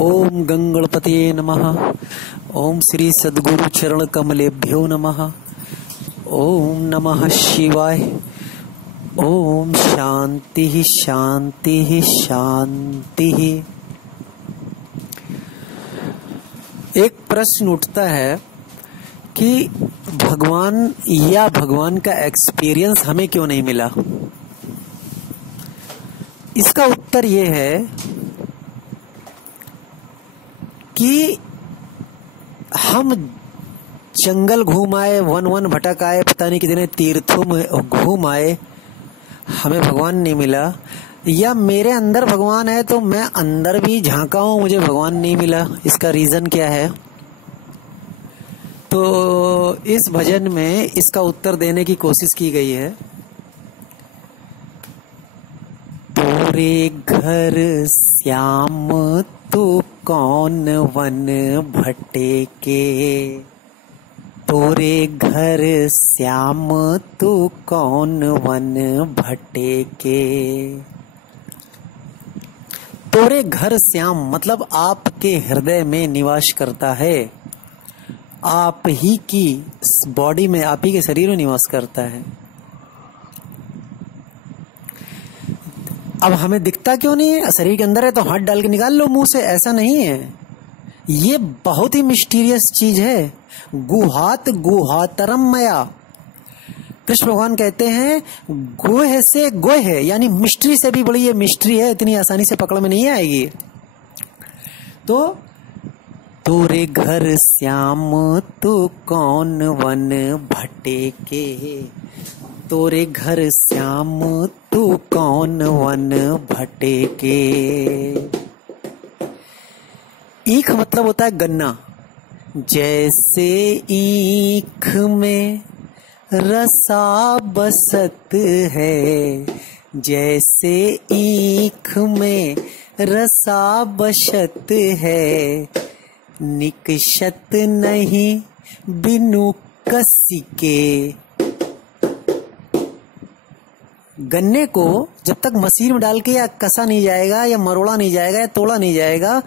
ओम गंगणपतये नमः। ओम श्री सद्गुरु चरण कमलेभ्यो नमः। ओम नमः शिवाय। ओम शांति शांति शांति। एक प्रश्न उठता है कि भगवान या भगवान का एक्सपीरियंस हमें क्यों नहीं मिला। इसका उत्तर ये है कि हम जंगल घूम आए, वन भटक आए, पता नहीं कितने तीर्थों में घूम आए, हमें भगवान नहीं मिला। या मेरे अंदर भगवान है तो मैं अंदर भी झांका हूं, मुझे भगवान नहीं मिला। इसका रीजन क्या है? तो इस भजन में इसका उत्तर देने की कोशिश की गई है। तोरे घर श्याम तू कौन वन भटेके, तोरे घर श्याम तू कौन वन भटेके। तोरे घर श्याम मतलब आपके हृदय में निवास करता है, आप ही की बॉडी में, आप ही के शरीर में निवास करता है। अब हमें दिखता क्यों नहीं है? शरीर के अंदर है तो हाथ डाल के निकाल लो मुंह से, ऐसा नहीं है। ये बहुत ही मिस्टीरियस चीज है। गुहात गुहातरम मया, कृष्ण भगवान कहते हैं गोह से गोह है, यानी मिस्ट्री से भी बड़ी ये मिस्ट्री है, इतनी आसानी से पकड़ में नहीं आएगी। तो तोरे घर श्याम तू कौन वन भटेके, तोरे घर श्याम तू कौन वन भटेके। ईख मतलब होता है गन्ना। जैसे ईख में रसा बसत है, जैसे ईख में रसा बसत है, निकषत नहीं बिनु कसी के। गन्ने को जब तक मशीन में डाल के या कसा नहीं जाएगा, या मरोड़ा नहीं जाएगा, या तोड़ा नहीं जाएगा,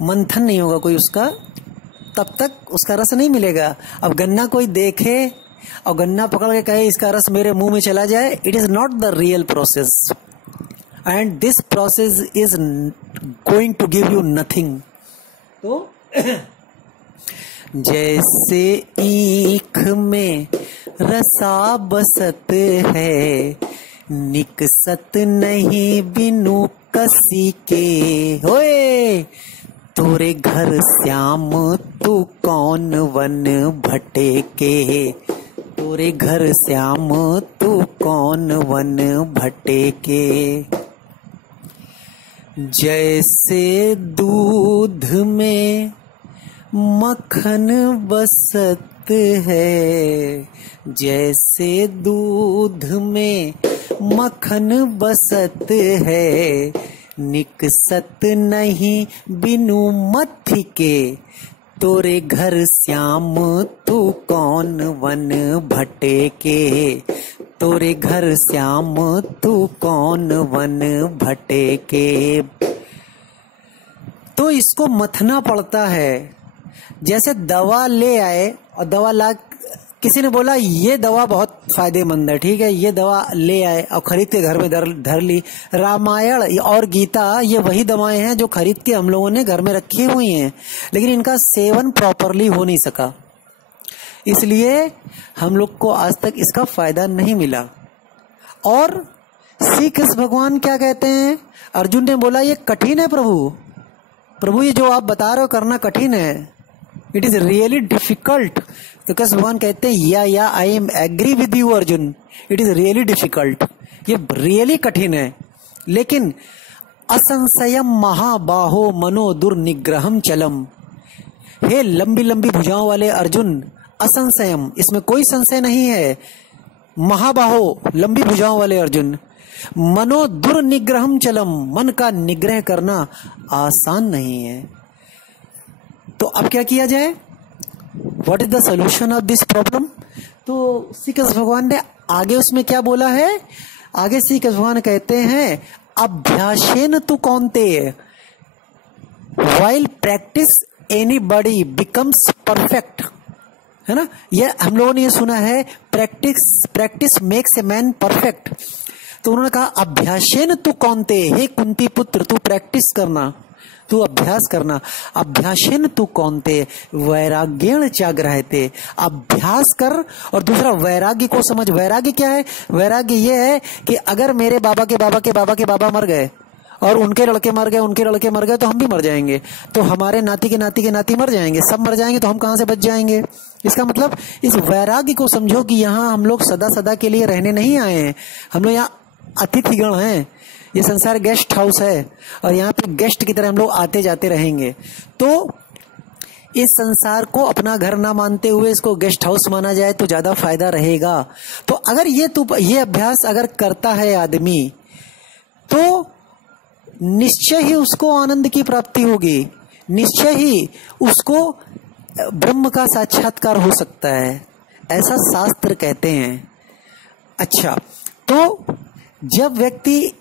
मंथन नहीं होगा कोई उसका, तब तक उसका रस नहीं मिलेगा। अब गन्ना कोई देखे और गन्ना पकड़ के कहे इसका रस मेरे मुंह में चला जाए, it is not the real process, and this process is going to give you nothing. तो जैसे ईख में रसा बसत है, निकसत नहीं बिनु कसी के। होए तोरे घर श्याम तू कौन वन भटेके, तोरे घर श्याम तू कौन वन भटेके। जैसे दूध में मक्खन बसत है, जैसे दूध में मक्खन बसत है, निकसत नहीं बिनु मथी के। तोरे घर श्याम तू कौन वन भटेके, तोरे घर श्याम तू कौन वन भटेके। तो इसको मथना पड़ता है। जैसे दवा ले आए और दवा ला, किसी ने बोला ये दवा बहुत फायदेमंद है, ठीक है, ये दवा ले आए और खरीद के घर में धर ली। रामायण और गीता ये वही दवाएं हैं जो खरीद के हम लोगों ने घर में रखी हुई हैं, लेकिन इनका सेवन प्रॉपरली हो नहीं सका, इसलिए हम लोग को आज तक इसका फायदा नहीं मिला। और श्री कृष्ण भगवान क्या कहते हैं? अर्जुन ने बोला ये कठिन है प्रभु, ये जो आप बता रहे हो करना कठिन है, इट इज रियली डिफिकल्ट। तो कृष्ण भगवान कहते हैं या I am agree with you Arjun, it is really difficult, ये रियली कठिन है। लेकिन असंशयम महाबाहो मनो दुर्निग्रहम चलम, हे लंबी लंबी भुजाओं वाले अर्जुन, असंशयम इसमें कोई संशय नहीं है, महाबाहो लंबी भुजाओं वाले अर्जुन, मनो दुर्निग्रहम चलम मन का निग्रह करना आसान नहीं है। तो अब क्या किया जाए? What is the solution of this problem? तो श्री कृष्ण भगवान ने आगे उसमें क्या बोला है? आगे श्री कृष्ण भगवान कहते हैं अभ्यासेन तु कौन्तेय, while practice anybody becomes perfect, है ना। ये हम लोगों ने ये सुना है, practice makes a man perfect. तो उन्होंने कहा अभ्यासेन तु कौन्ते, हे कुंती पुत्र तू प्रैक्टिस करना, तू अभ्यास करना। अभ्यासेन तु कौन्ते वैराग्येण चाग्रहते, अभ्यास कर। और दूसरा वैराग्य को समझ। वैराग्य क्या है? वैराग्य ये है कि अगर मेरे बाबा के बाबा के बाबा के बाबा मर गए और उनके लड़के मर गए, उनके लड़के मर गए, तो हम भी मर जाएंगे। तो हमारे नाती के नाती के नाती मर जाएंगे, सब मर जाएंगे, तो हम कहाँ से बच जाएंगे? इसका मतलब इस वैराग्य को समझो कि यहाँ हम लोग सदा सदा के लिए रहने नहीं आए हैं। हम लोग यहाँ अतिथिगण हैं। ये संसार गेस्ट हाउस है और यहाँ पे गेस्ट की तरह हम लोग आते जाते रहेंगे। तो इस संसार को अपना घर ना मानते हुए इसको गेस्ट हाउस माना जाए तो ज्यादा फायदा रहेगा। तो अगर ये अभ्यास अगर करता है आदमी, तो निश्चय ही उसको आनंद की प्राप्ति होगी, निश्चय ही उसको ब्रह्म का साक्षात्कार हो सकता है, ऐसा शास्त्र कहते हैं। अच्छा, तो जब व्यक्ति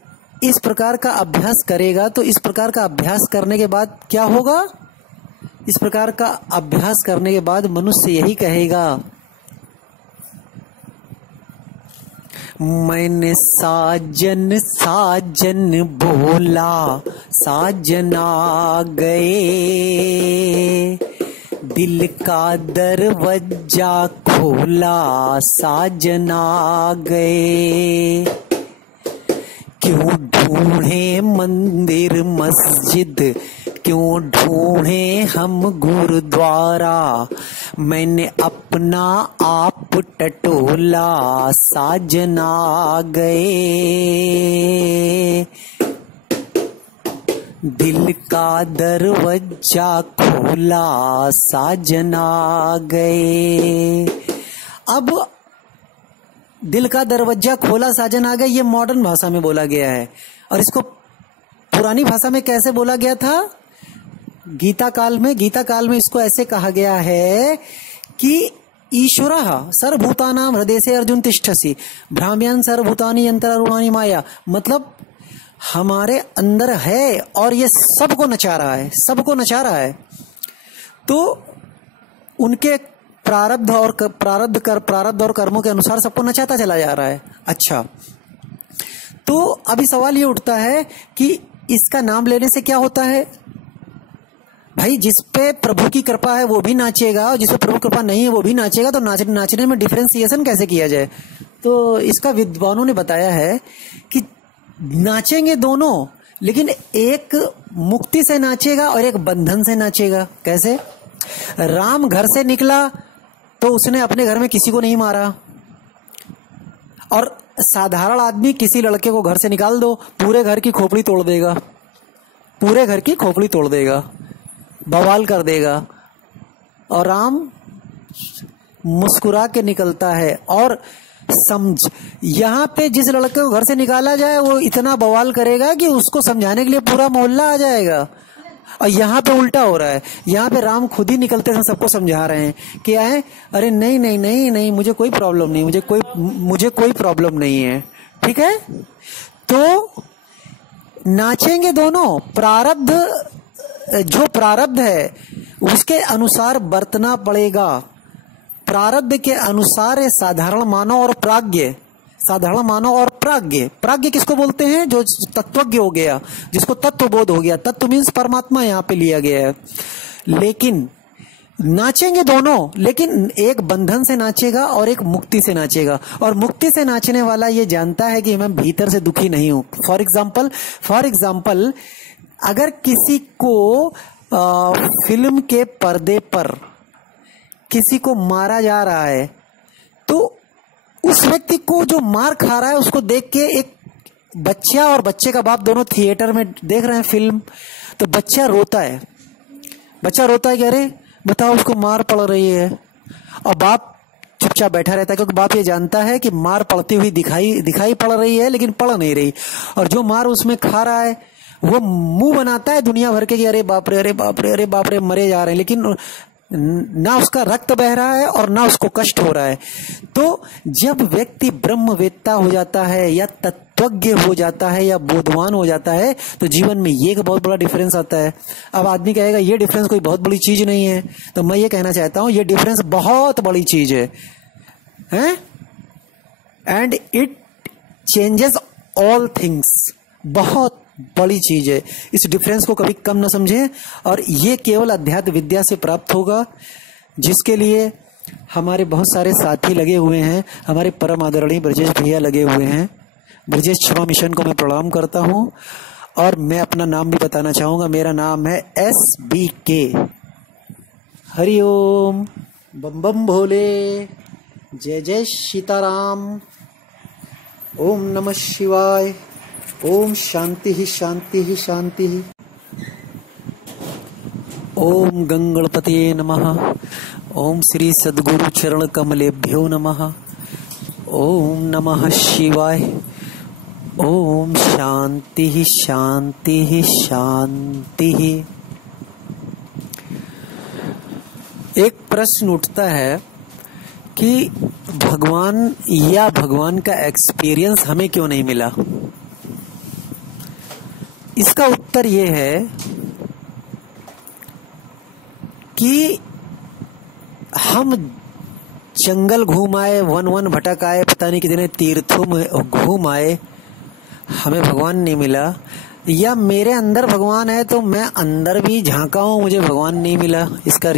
इस प्रकार का अभ्यास करेगा, तो इस प्रकार का अभ्यास करने के बाद क्या होगा? इस प्रकार का अभ्यास करने के बाद मनुष्य यही कहेगा, मैंने साजन साजन बोला, साजन आ गए, दिल का दरवाजा खोला, साजन आ गए। क्यों ढूंढे मंदिर मस्जिद, क्यों ढूंढे हम गुरुद्वारा, मैंने अपना आप टटोला, साजन आ गए, दिल का दरवाजा खोला, साजन आ गए। अब दिल का दरवाजा खोला, साजन आ गए, ये मॉडर्न भाषा में बोला गया है। और इसको पुरानी भाषा में कैसे बोला गया था? गीता काल में इसको ऐसे कहा गया है कि ईश्वरः सर्वभूतानां हृदय से अर्जुन तिष्ठसि, भ्राम्यान् सर्वभूतानि यंत्रारूढ़ानि माया। मतलब हमारे अंदर है और ये सबको नचा रहा है, सबको नचा रहा है। तो उनके प्रारब्ध और कर्मों के अनुसार सबको नचाता चला जा रहा है। अच्छा, तो अभी सवाल ये उठता है कि इसका नाम लेने से क्या होता है? भाई, जिस पे प्रभु की कृपा है वो भी नाचेगा और जिस पे प्रभु कृपा नहीं है वो भी नाचेगा, तो नाचने में डिफरेंशिएशन कैसे किया जाए? तो इसका विद्वानों ने बताया है कि नाचेंगे दोनों, लेकिन एक मुक्ति से नाचेगा और एक बंधन से नाचेगा। कैसे? राम घर से निकला तो उसने अपने घर में किसी को नहीं मारा, और साधारण आदमी किसी लड़के को घर से निकाल दो, पूरे घर की खोपड़ी तोड़ देगा, पूरे घर की खोपड़ी तोड़ देगा, बवाल कर देगा। और राम मुस्कुरा के निकलता है। और समझ, यहाँ पे जिस लड़के को घर से निकाला जाए वो इतना बवाल करेगा कि उसको समझाने के लिए पूरा मोहल्ला आ जाएगा। और यहाँ पे उल्टा हो रहा है, यहाँ पे राम खुद ही निकलते हैं, सबको समझा रहे हैं क्या है? अरे नहीं नहीं नहीं नहीं, मुझे कोई प्रॉब्लम नहीं, मुझे कोई प्रॉब्लम नहीं है, ठीक है। तो नाचेंगे दोनों। प्रारब्ध, जो प्रारब्ध है उसके अनुसार बरतना पड़ेगा। प्रारब्ध के अनुसार साधारण मानव और प्राज्ञ, साधारण मानव और प्राज्ञ। प्राज्ञ किसको बोलते हैं? जो तत्वज्ञ हो गया, जिसको तत्व बोध हो गया। तत्व मीन्स परमात्मा यहाँ पे लिया गया है। लेकिन नाचेंगे दोनों, लेकिन एक बंधन से नाचेगा और एक मुक्ति से नाचेगा। और मुक्ति से नाचने वाला ये जानता है कि मैं भीतर से दुखी नहीं हूं। फॉर एग्जाम्पल अगर किसी को फिल्म के पर्दे पर किसी को मारा जा रहा है, तो उस व्यक्ति को जो मार खा रहा है उसको देख के एक बच्चा और बच्चे का बाप दोनों थिएटर में देख रहे हैं फिल्म, तो बच्चा रोता है कि अरे बताओ उसको मार पड़ रही है, और बाप चुपचाप बैठा रहता है, क्योंकि बाप ये जानता है कि मार पड़ती हुई दिखाई पड़ रही है लेकिन पड़ नहीं रही। और जो मार उसमें खा रहा है वो मुंह बनाता है दुनिया भर के कि अरे बाप रे, अरे बाप रे, अरे बाप रे, मरे जा रहे हैं, लेकिन ना उसका रक्त बह रहा है और ना उसको कष्ट हो रहा है। तो जब व्यक्ति ब्रह्मवेत्ता हो जाता है या बोधत्वज्ञ हो जाता है या बोधवान हो जाता है तो जीवन में ये एक बहुत बड़ा डिफरेंस आता है। अब आदमी कहेगा ये डिफरेंस कोई बहुत बड़ी चीज नहीं है, तो मैं ये कहना चाहता हूं ये डिफरेंस बहुत बड़ी चीज है and it changes all things. बहुत बड़ी चीज है, इस डिफरेंस को कभी कम ना समझें। और ये केवल अध्यात्म विद्या से प्राप्त होगा, जिसके लिए हमारे बहुत सारे साथी लगे हुए हैं। हमारे परम आदरणीय ब्रजेश भैया लगे हुए हैं। ब्रजेश क्षमा मिशन को मैं प्रणाम करता हूं और मैं अपना नाम भी बताना चाहूंगा। मेरा नाम है SBK। हरिओम, बम बम भोले, जय जय सीताराम, ओम नमः शिवाय, ओम शांति ही शांति ही शांति ही। ओम गंगणपतये नमः। ओम श्री सद्गुरु चरण कमलेभ्यो नमः। ओम नमः शिवाय। ओम शांति ही शांति ही शांति ही। एक प्रश्न उठता है कि भगवान या भगवान का एक्सपीरियंस हमें क्यों नहीं मिला। इसका उत्तर ये है कि हम जंगल घूम आए, वन भटक आए, पता नहीं कितने तीर्थों में घूम आए, हमें भगवान नहीं मिला। या मेरे अंदर भगवान है तो मैं अंदर भी झांका हूं, मुझे भगवान नहीं मिला। इसका